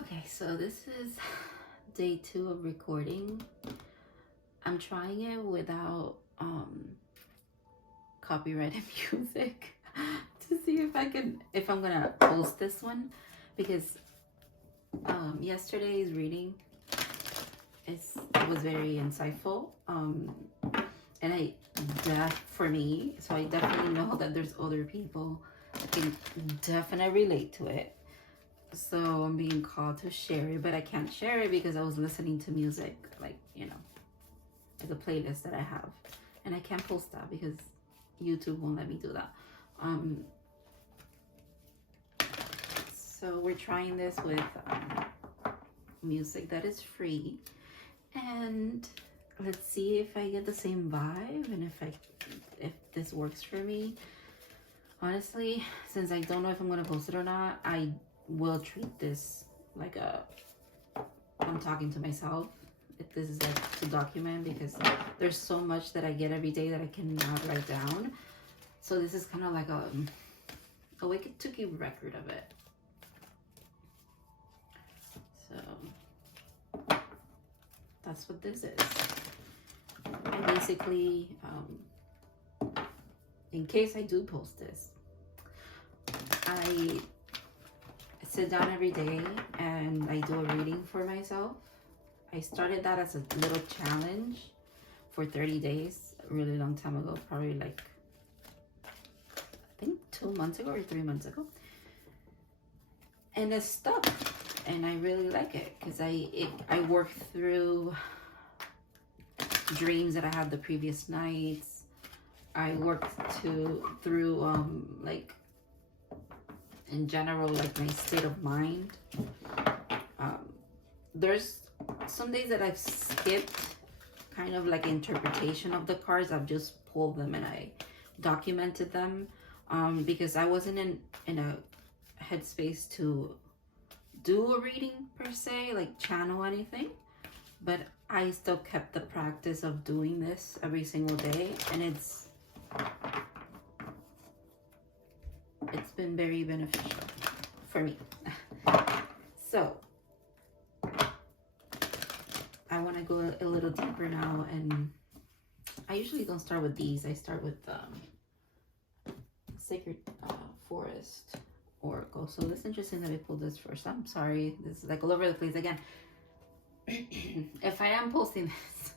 Okay, so this is day 2 of recording. I'm trying it without copyrighted music to see if I'm gonna post this one, because yesterday's reading it was very insightful, and for me, so I definitely know that there's other people that can definitely relate to it. So I'm being called to share it, but I can't share it because I was listening to music, like, you know, as a playlist that I have, and I can't post that because YouTube won't let me do that. So we're trying this with music that is free, and let's see if I get the same vibe and if this works for me. Honestly, since I don't know if I'm gonna post it or not, I will treat this like I'm talking to myself. This is like to document, because there's so much that I get every day that I cannot write down. So this is kind of like a way to keep record of it. So that's what this is. And basically, in case I do post this, I sit down every day and I do a reading for myself. I started that as a little challenge for 30 days, a really long time ago, probably like, I think 2 months ago or 3 months ago. And it stuck, and I really like it because I work through dreams that I had the previous nights. I worked through like, in general, like my state of mind. There's some days that I've skipped kind of like interpretation of the cards. I've just pulled them and I documented them, because I wasn't in a headspace to do a reading per se, like channel anything, but I still kept the practice of doing this every single day, and it's been very beneficial for me. So I want to go a little deeper now, and I usually don't start with these. I start with Sacred Forest Oracle. So it's interesting that I pulled this first. I'm sorry, this is like all over the place again. If I am posting this,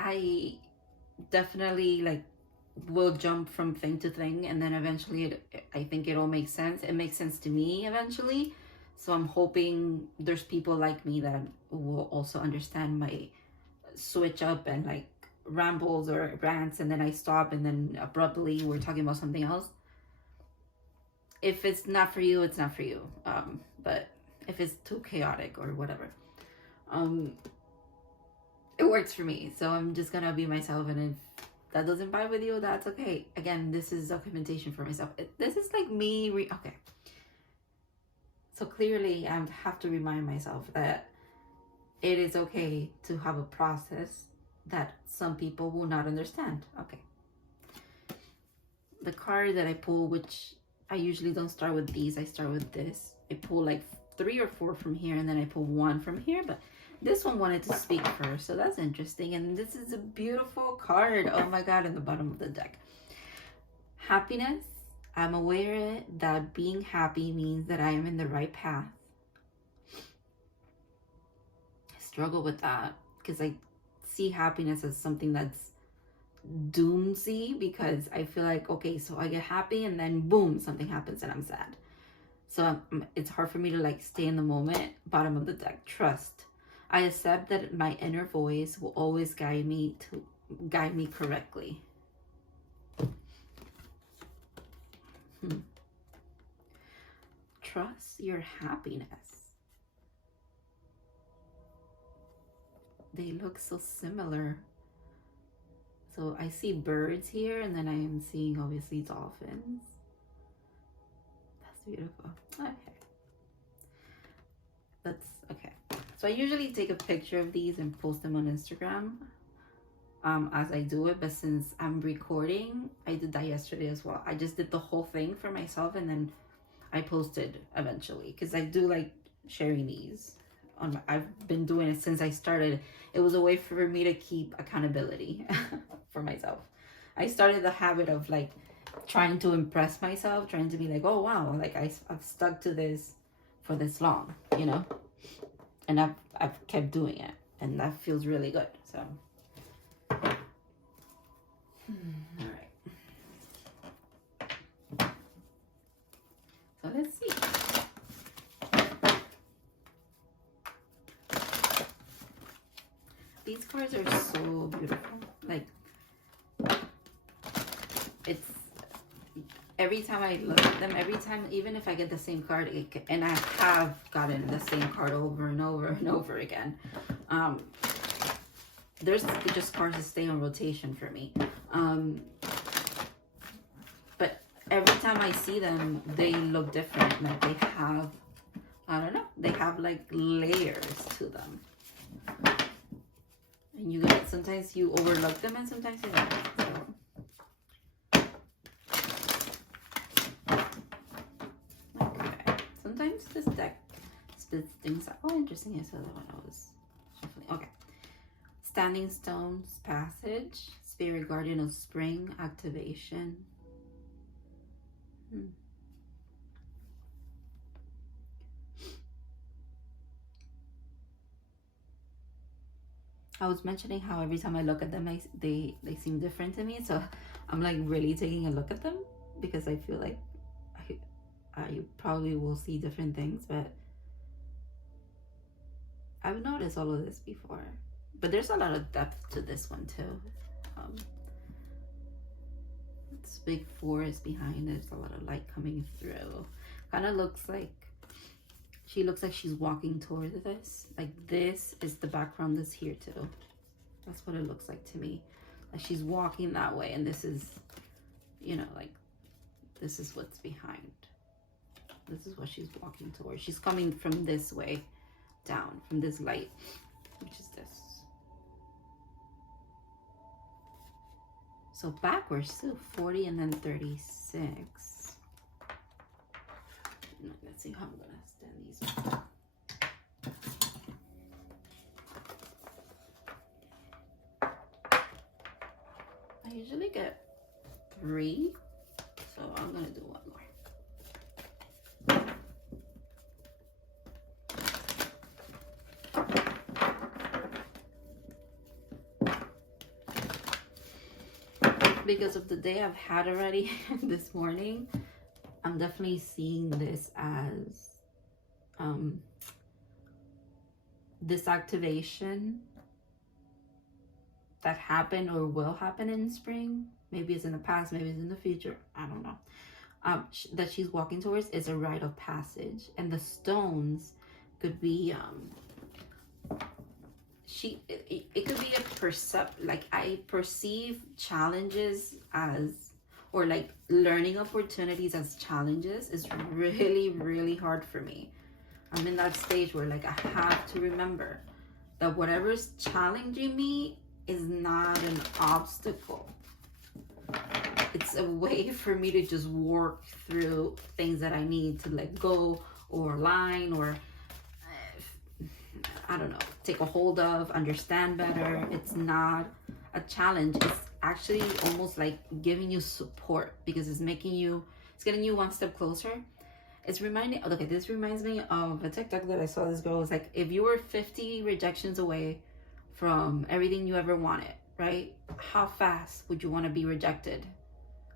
I definitely like will jump from thing to thing, and then eventually I think it all makes sense. It makes sense to me eventually. So I'm hoping there's people like me that will also understand my switch up and like rambles or rants, and then I stop, and then abruptly we're talking about something else. If it's not for you, it's not for you. But if it's too chaotic or whatever, it works for me. So I'm just gonna be myself, and if that doesn't vibe with you, that's okay. Again, this is documentation for myself. This is like me. Okay. So clearly, I have to remind myself that it is okay to have a process that some people will not understand. Okay. The card that I pull, which I usually don't start with these, I start with this. I pull like 3 or 4 from here, and then I pull 1 from here, but this one wanted to speak first, so that's interesting. And this is a beautiful card. Oh my god, in the bottom of the deck. Happiness. I'm aware that being happy means that I am in the right path. I struggle with that because I see happiness as something that's doomsy, because I feel like, okay, so I get happy and then boom, something happens and I'm sad. So it's hard for me to like stay in the moment. Bottom of the deck. Trust. I accept that my inner voice will always guide me correctly. Trust your happiness. They look so similar. So I see birds here, and then I am seeing obviously dolphins. That's beautiful. Okay. That's okay. So I usually take a picture of these and post them on Instagram as I do it, but since I'm recording, I did that yesterday as well. I just did the whole thing for myself, and then I posted eventually, because I do like sharing these. I've been doing it since I started. It was a way for me to keep accountability for myself. I started the habit of like trying to impress myself, trying to be like, oh wow, like I've stuck to this for this long, you know, and I've kept doing it, and that feels really good. So all right, so let's see. These cards are so beautiful. Like, it's every time I look at them, every time, even if I get the same card, and I have gotten the same card over and over and over again, there's just cards that stay on rotation for me. But every time I see them, they look different. Like they have, I don't know, they have like layers to them. And you get, sometimes you overlook them and sometimes you don't. So. Okay. Sometimes this deck spits things out. Oh, interesting. I saw that when I was shuffling. Okay. Standing Stones Passage. Spirit Guardian of Spring activation. I was mentioning how every time I look at them, they seem different to me. So I'm like really taking a look at them because I feel like you probably will see different things. But I've noticed all of this before. But there's a lot of depth to this one too. This big forest behind it. There's a lot of light coming through. Kind of looks like she looks like she's walking towards this. Like this is the background that's here too. That's what it looks like to me. Like she's walking that way, and this is, you know, like this is what's behind. This is what she's walking towards. She's coming from this way down, from this light, which is this. So backwards too, 40 and then 36. Let's see how I'm gonna stand these. I usually get 3, so I'm gonna do 1 more. Because of the day I've had already this morning, I'm definitely seeing this as this activation that happened or will happen in spring. Maybe it's in the past, maybe it's in the future. I don't know. That she's walking towards is a rite of passage, and the stones could be it could be a like I perceive challenges as, or like learning opportunities as challenges is really, really hard for me. I'm in that stage where like I have to remember that whatever's challenging me is not an obstacle. It's a way for me to just work through things that I need to let go or align, or I don't know, take a hold of, understand better. It's not a challenge. It's actually almost like giving you support, because it's making you, it's getting you one step closer. It's reminding, okay, this reminds me of a TikTok that I saw. This girl was like, if you were 50 rejections away from everything you ever wanted, right? How fast would you want to be rejected?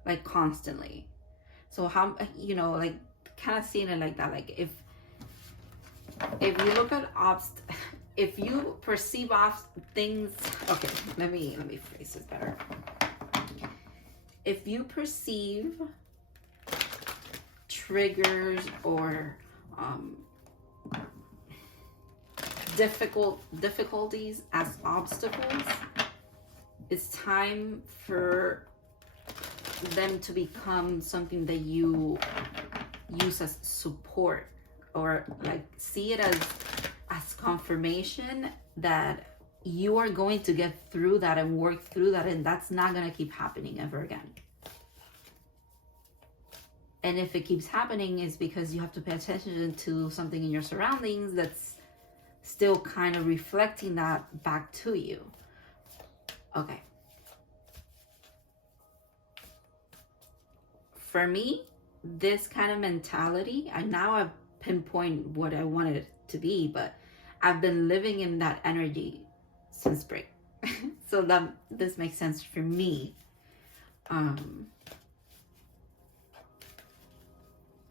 Like constantly. So how, you know, like kind of seeing it like that. Like if you look at if you perceive things, okay, let me phrase this better. If you perceive triggers or difficulties as obstacles, it's time for them to become something that you use as support, or like see it as confirmation that you are going to get through that and work through that, and that's not going to keep happening ever again. And if it keeps happening, it's because you have to pay attention to something in your surroundings that's still kind of reflecting that back to you. Okay. For me, this kind of mentality, I've pinpointed what I wanted it to be, but I've been living in that energy since spring. So that this makes sense for me. It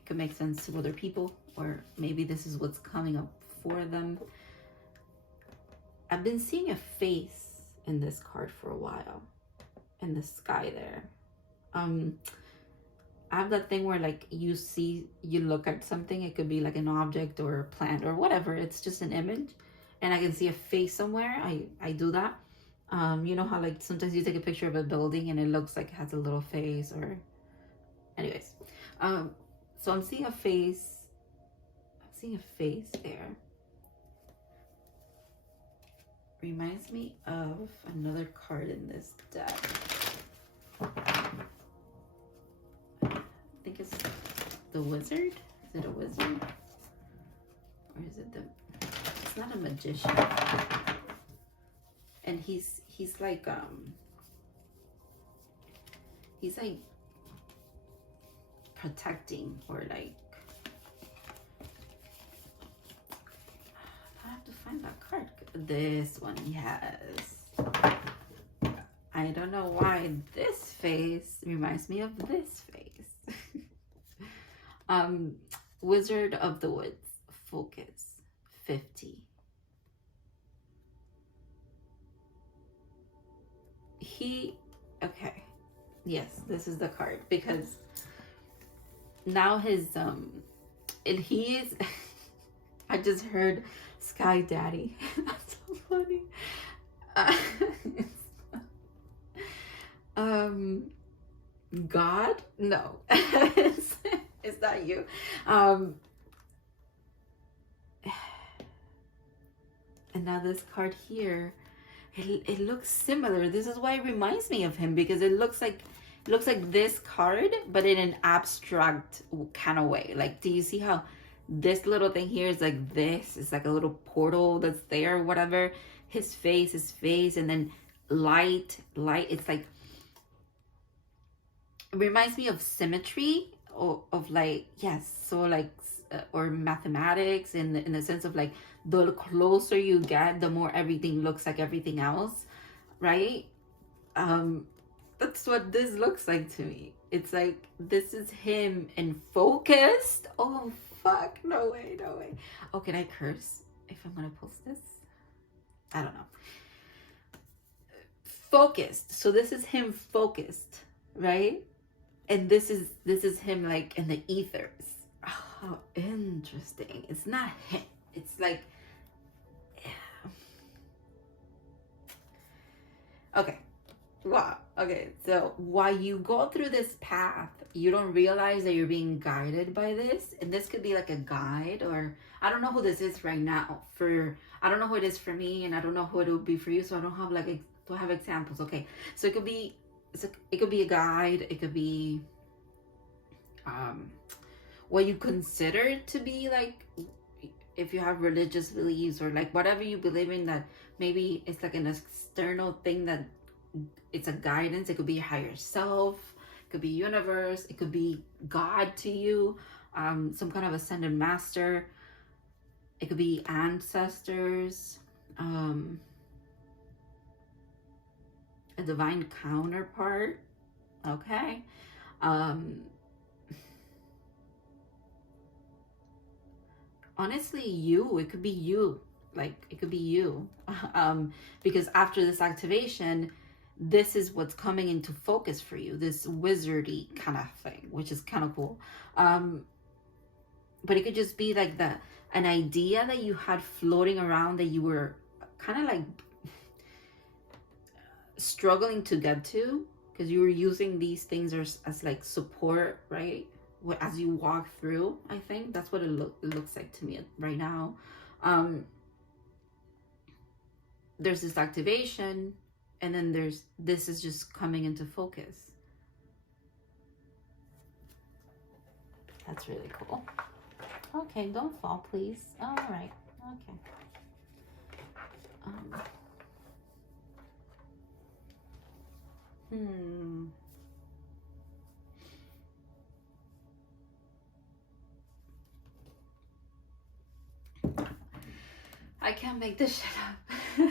could make sense to other people, or maybe this is what's coming up for them. I've been seeing a face in this card for a while, in the sky there. I have that thing where like you look at something, it could be like an object or a plant or whatever, it's just an image, and I can see a face somewhere. I do that. You know how like sometimes you take a picture of a building and it looks like it has a little face, or anyways. So I'm seeing a face. I'm seeing a face there. Reminds me of another card in this deck. I think it's the wizard. Is it a wizard? Or is it it's not a magician. And he's like he's like protecting, or like, I have to find that card. This one, yes. I don't know why this face reminds me of this face. Wizard of the Woods, focus, 50. Okay, yes, this is the card, because now his, and he is, I just heard Sky Daddy. That's so funny. God? No. Is that you? And now this card here, it looks similar. This is why it reminds me of him, because it looks like this card, but in an abstract kind of way. Like, do you see how this little thing here is like this? It's like a little portal that's there, or whatever. His face, and then light. It's like, it reminds me of symmetry, or of like, yes, so like, or mathematics, in the sense of like, the closer you get, the more everything looks like everything else, right? That's what this looks like to me. It's like, this is him and focused. Oh fuck, no way. Oh, can I curse if I'm gonna post this? I don't know. Focused. So this is him focused, right? And this is him like in the ethers. Oh, interesting. It's not him. It's like, yeah. Okay. Wow. Okay. So while you go through this path, you don't realize that you're being guided by this. And this could be like a guide, or I don't know who this is right now. I don't know who it is for me, and I don't know who it would be for you. So I don't have like don't have examples. Okay. So it could be a guide. It could be what you consider to be like, if you have religious beliefs, or like whatever you believe in, that maybe it's like an external thing, that it's a guidance. It could be your higher self, it could be universe, it could be God to you, some kind of ascended master, it could be ancestors, a divine counterpart. Okay. Honestly, it could be you. Like, it could be you. Because after this activation, this is what's coming into focus for you, this wizardy kind of thing, which is kind of cool. But it could just be like an idea that you had floating around, that you were kind of like struggling to get to, because you were using these things as like support, right? As you walk through. I think that's what it looks like to me right now. There's this activation, and then this is just coming into focus. That's really cool. Okay, don't fall, please. All right. Okay. I can't make this shit up.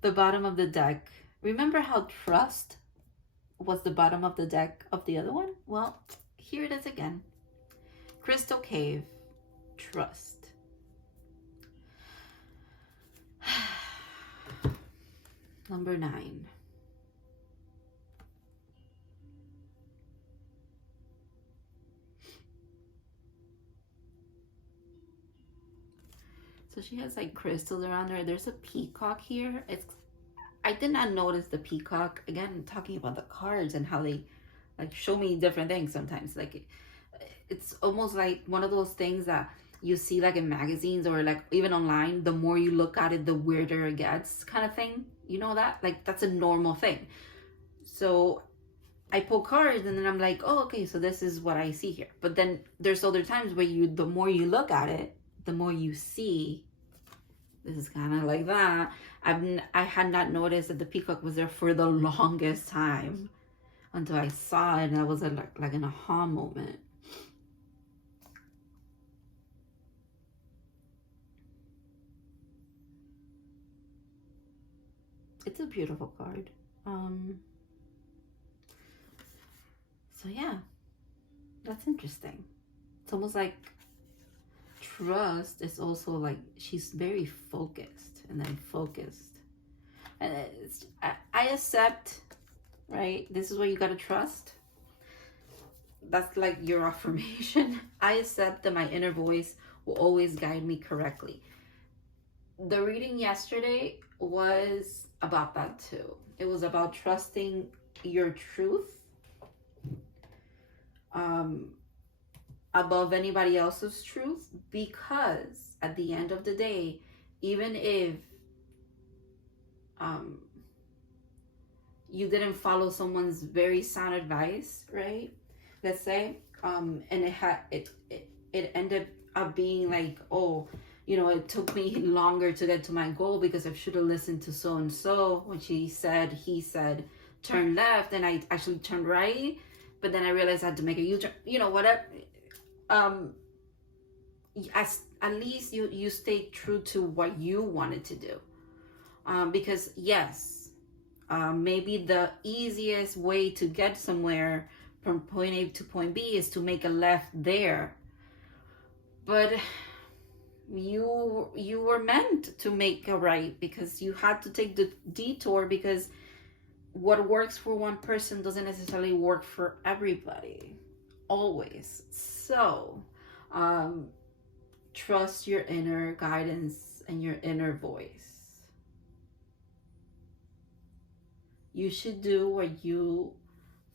The bottom of the deck. Remember how trust was the bottom of the deck of the other one? Well, here it is again. Crystal Cave. Trust. Number 9. So she has like crystals around her. There's a peacock here. I did not notice the peacock. Again, talking about the cards and how they like show me different things sometimes. Like it's almost like one of those things that you see like in magazines or like even online. The more you look at it, the weirder it gets, kind of thing. You know that? Like that's a normal thing. So I pull cards and then I'm like, oh, okay, so this is what I see here. But then there's other times where the more you look at it, the more you see. This is kind of like that. I had not noticed that the peacock was there for the longest time until I saw it, and that was like an aha moment. It's a beautiful card. So yeah, that's interesting. It's almost like trust is also like she's very focused and then focused, and I accept, right? This is where you gotta trust. That's like your affirmation. I accept that my inner voice will always guide me correctly. The reading yesterday was about that too. It was about trusting your truth above anybody else's truth, because at the end of the day, even if you didn't follow someone's very sound advice, right? Let's say, and it ended up being like, oh, you know, it took me longer to get to my goal because I should have listened to so and so when he said turn left, and I actually turned right, but then I realized I had to make a U-turn. You know, whatever. At least you stay true to what you wanted to do, because yes, maybe the easiest way to get somewhere from point A to point B is to make a left there, but you were meant to make a right because you had to take the detour, because what works for one person doesn't necessarily work for everybody always. So trust your inner guidance and your inner voice. You should do what you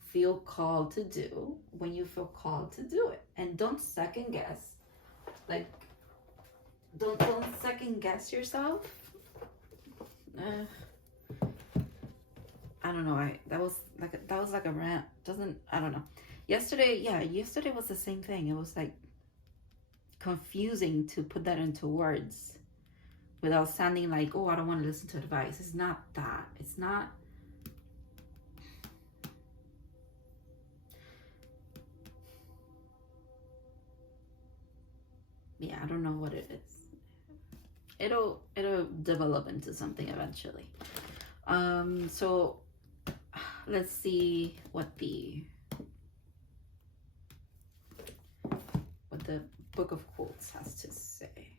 feel called to do when you feel called to do it, and don't second guess. Like don't second guess yourself. I don't know. That was like a rant. I don't know. Yesterday was the same thing. It was like confusing to put that into words without sounding like, oh, I don't want to listen to advice. It's not that. It's not. Yeah, I don't know what it is. It'll develop into something eventually. So let's see what the Book of Quotes has to say.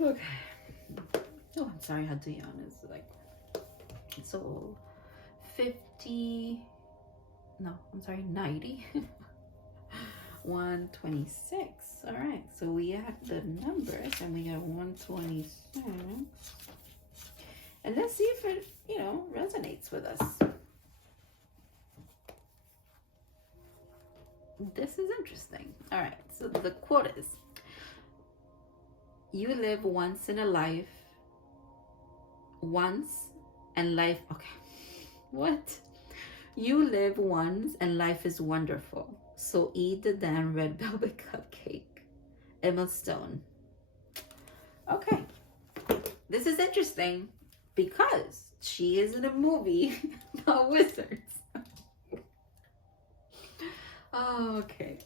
Okay. Oh, I'm sorry I had to yawn. It's like, so 90. 126. All right, so we add the numbers and we got 126. And let's see if it, resonates with us. This is interesting. All right, so the quote is, you live once in a life. Once and life, okay, what? You live once and life is wonderful. So eat the damn red velvet cupcake. Emma Stone. Okay. This is interesting because she is in a movie about wizards. Oh, okay.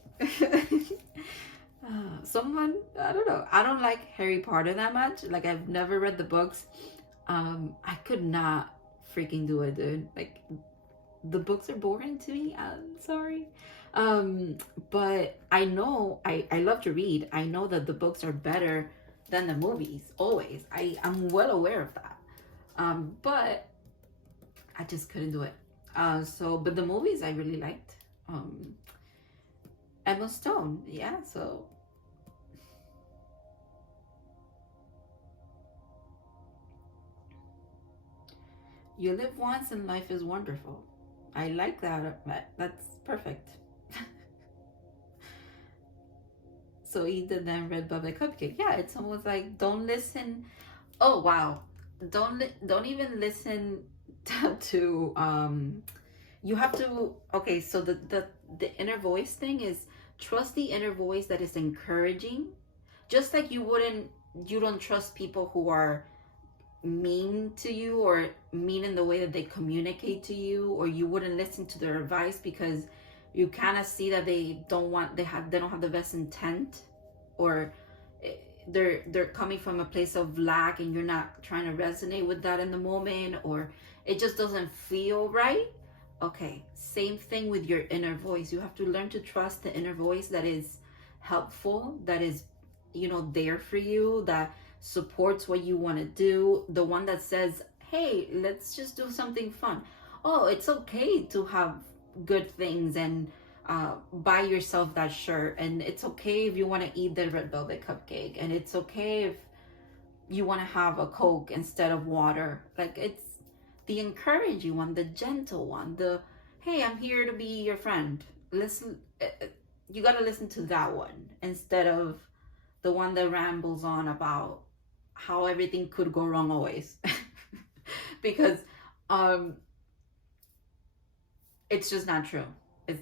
Someone, I don't know. I don't like Harry Potter that much. Like, I've never read the books. I could not freaking do it, dude. Like, the books are boring to me. I'm sorry. But I know I love to read. I know that the books are better than the movies, always. I'm well aware of that. But I just couldn't do it. But the movies I really liked. Emma Stone, yeah, so. You live once and life is wonderful. I like that. That's perfect. So eat the damn red velvet cupcake. Yeah, it's almost like don't listen. Oh wow, don't even listen to you have to. Okay, so the inner voice thing is trust the inner voice that is encouraging, just like you don't trust people who are mean to you or mean in the way that they communicate to you, or you wouldn't listen to their advice because you kind of see that they don't have the best intent, or they're coming from a place of lack and you're not trying to resonate with that in the moment, or it just doesn't feel right. Okay, same thing with your inner voice. You have to learn to trust the inner voice that is helpful, that is there for you, that supports what you want to do, the one that says, hey, let's just do something fun. Oh, it's okay to have good things and buy yourself that shirt, and it's okay if you want to eat the red velvet cupcake, and it's okay if you want to have a Coke instead of water. Like, it's the encouraging one, the gentle one, the hey, I'm here to be your friend. Listen, you got to listen to that one instead of the one that rambles on about how everything could go wrong always. Because it's just not true. It's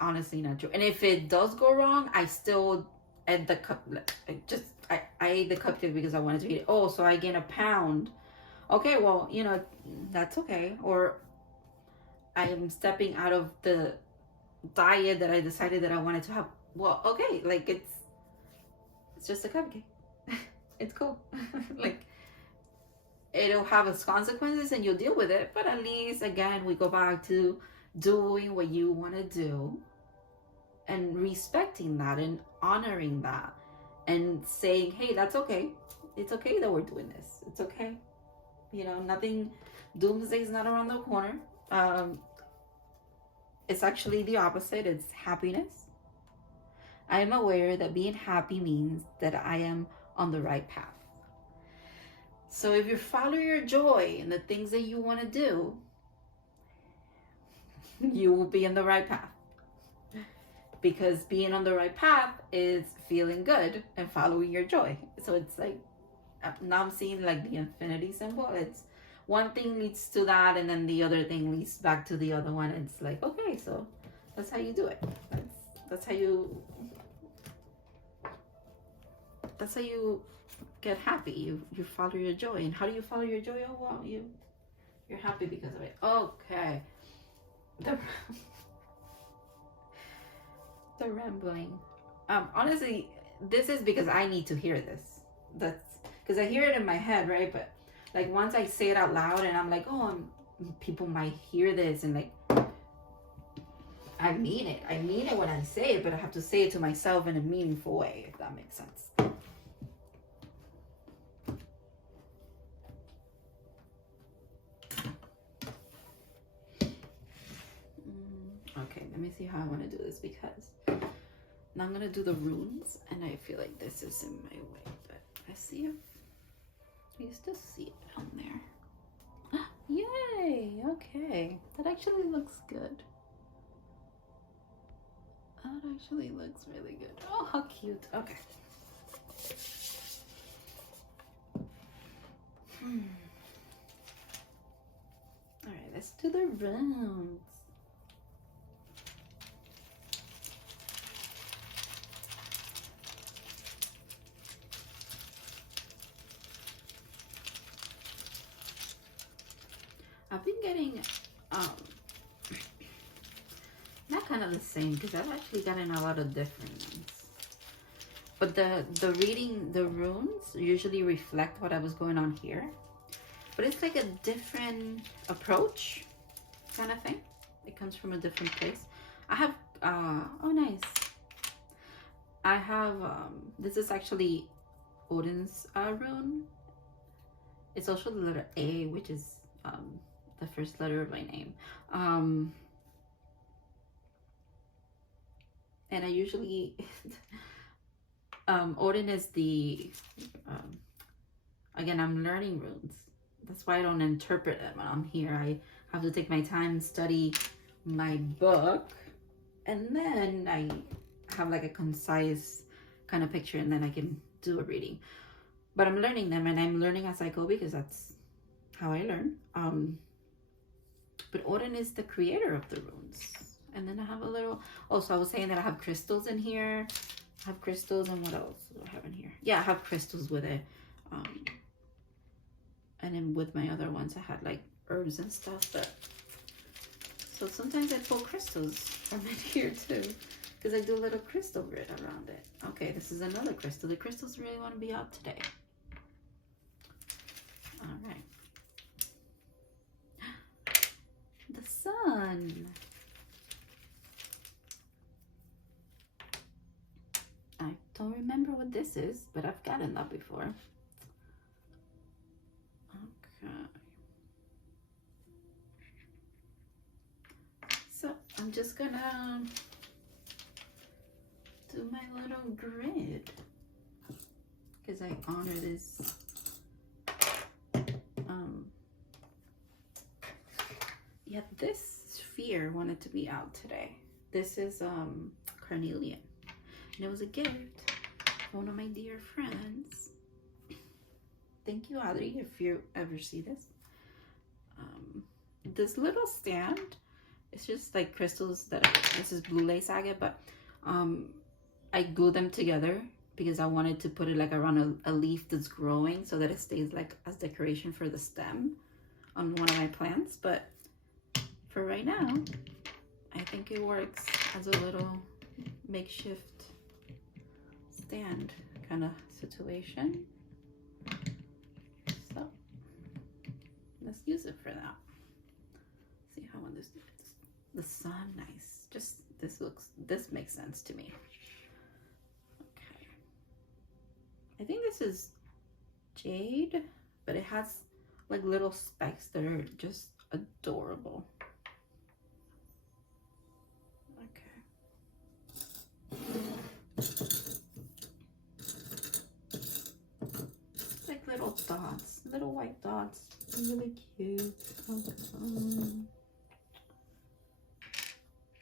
honestly not true. And if it does go wrong, I still ate the cup. I ate the cupcake because I wanted to eat it. Oh, so I gain a pound. Okay, well, that's okay. Or I am stepping out of the diet that I decided that I wanted to have. Well, okay, like it's just a cupcake. It's cool. Like, it'll have its consequences and you'll deal with it, but at least, again, we go back to doing what you want to do and respecting that and honoring that and saying, hey, that's okay. It's okay that we're doing this. It's okay. Nothing, doomsday is not around the corner. It's actually the opposite. It's happiness. I am aware that being happy means that I am on the right path. So if you follow your joy and the things that you want to do, you will be in the right path. Because being on the right path is feeling good and following your joy. So it's like, now I'm seeing like the infinity symbol. It's one thing leads to that, and then the other thing leads back to the other one. It's like, okay, so that's how you do it. That's how you get happy. You follow your joy. And how do you follow your joy? Oh, well, you're happy because of it. Okay. The rambling. Honestly, this is because I need to hear this. That's because I hear it in my head, right? But like once I say it out loud and I'm like, oh, people might hear this, and like, I mean it. I mean it when I say it, but I have to say it to myself in a meaningful way, if that makes sense. Okay, let me see how I want to do this, because now I'm going to do the runes, and I feel like this is in my way, but I see if you still see it on there. Yay! Okay, that actually looks good. That actually looks really good. Oh, how cute. Okay. the runes. I've been getting not kind of the same, because I've actually gotten a lot of different ones. But the reading, the runes usually reflect what I was going on here. But it's like a different approach kind of thing. It comes from a different place. I have, oh nice. I have, this is actually Odin's rune. It's also the letter A, which is the first letter of my name. And I usually, Odin is the, again, I'm learning runes. That's why I don't interpret it when I'm here. I have to take my time, study my book, and then I have like a concise kind of picture, and then I can do a reading. But I'm learning them, and I'm learning as I go, because that's how I learn. But Odin is the creator of the runes. And then I have a little, oh, so I was saying that I have crystals in here. I have crystals, and what else do I have in here? Yeah, I have crystals with it. And then with my other ones, I had like herbs and stuff. But so sometimes I pull crystals from in here too, because I do a little crystal grid around it. Okay, this is another crystal. The crystals really want to be out today. All right. The sun. I don't remember what this is, but I've gotten that before. Okay. So I'm just gonna do my little grid, because I honor this. Yeah, this sphere wanted to be out today. This is carnelian. And it was a gift from one of my dear friends. Thank you, Adri, if you ever see this. This little stand, it's just like crystals that this is blue lace agate, but I glue them together because I wanted to put it like around a leaf that's growing, so that it stays like as decoration for the stem on one of my plants. But for right now, I think it works as a little makeshift stand kind of situation. So let's use it for that. See how on this the sun, nice. Just this makes sense to me. Okay, I think this is jade, but it has like little specks that are just adorable. Like little dots, little white dots, really cute. Okay.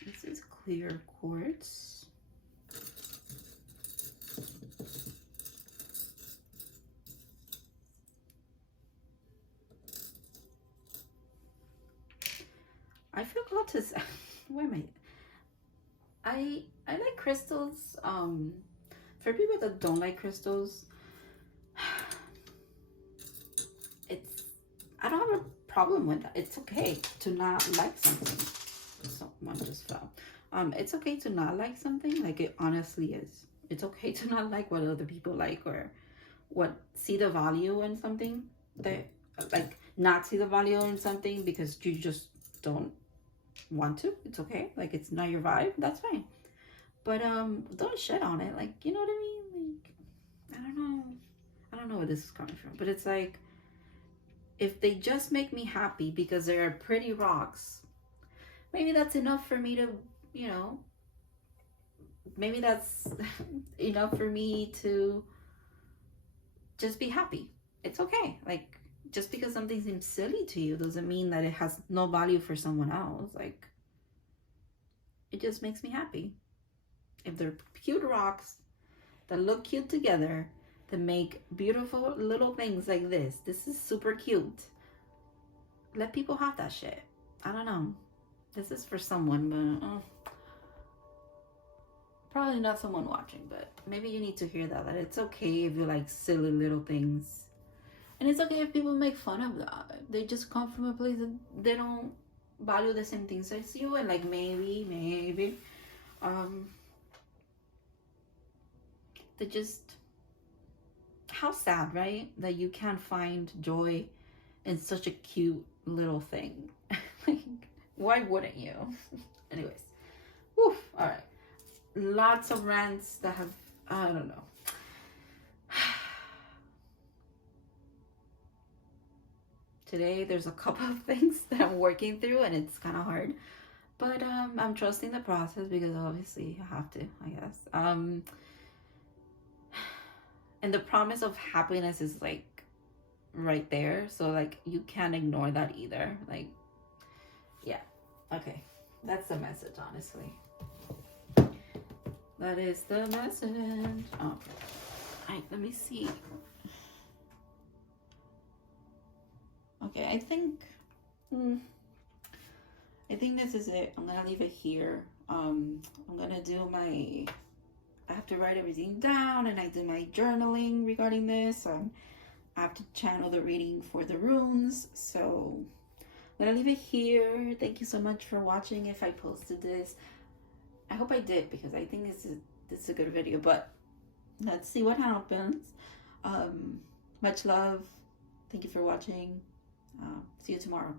This is clear quartz. I forgot to say, where am I like crystals. For people that don't like crystals, I don't have a problem with that. It's okay to not like something. Someone just fell. It's okay to not like something, like it honestly is. It's okay to not like what other people like, or see the value in something, that like not see the value in something because you just don't want to. It's okay. Like it's not your vibe. That's fine. But don't shit on it. Like, you know what I mean? Like, I don't know where this is coming from, but it's like, if they just make me happy because they're pretty rocks, maybe that's enough for me to, you know, maybe that's enough for me to just be happy. It's okay. Like, just because something seems silly to you doesn't mean that it has no value for someone else. Like, it just makes me happy. If they're cute rocks that look cute together, that make beautiful little things like this is super cute. Let people have that shit. I don't know. This is for someone, but probably not someone watching, but maybe you need to hear that it's okay if you like silly little things. And it's okay if people make fun of that. They just come from a place that they don't value the same things as you, and like maybe they just, how sad, right? That you can't find joy in such a cute little thing. Like, why wouldn't you? Anyways, whew, all right. Lots of rants that have, I don't know. Today there's a couple of things that I'm working through and it's kind of hard, but I'm trusting the process because obviously I have to, I guess. And the promise of happiness is like right there, so like you can't ignore that either. Like, yeah, okay, that's the message, honestly. That is the message. Oh, all right, let me see. Okay, I think this is it. I'm gonna leave it here. I'm gonna do my, I have to write everything down, and I do my journaling regarding this. I have to channel the reading for the runes. So I'm gonna leave it here. Thank you so much for watching. If I posted this, I hope I did, because I think this is a good video, but let's see what happens. Much love. Thank you for watching. See you tomorrow.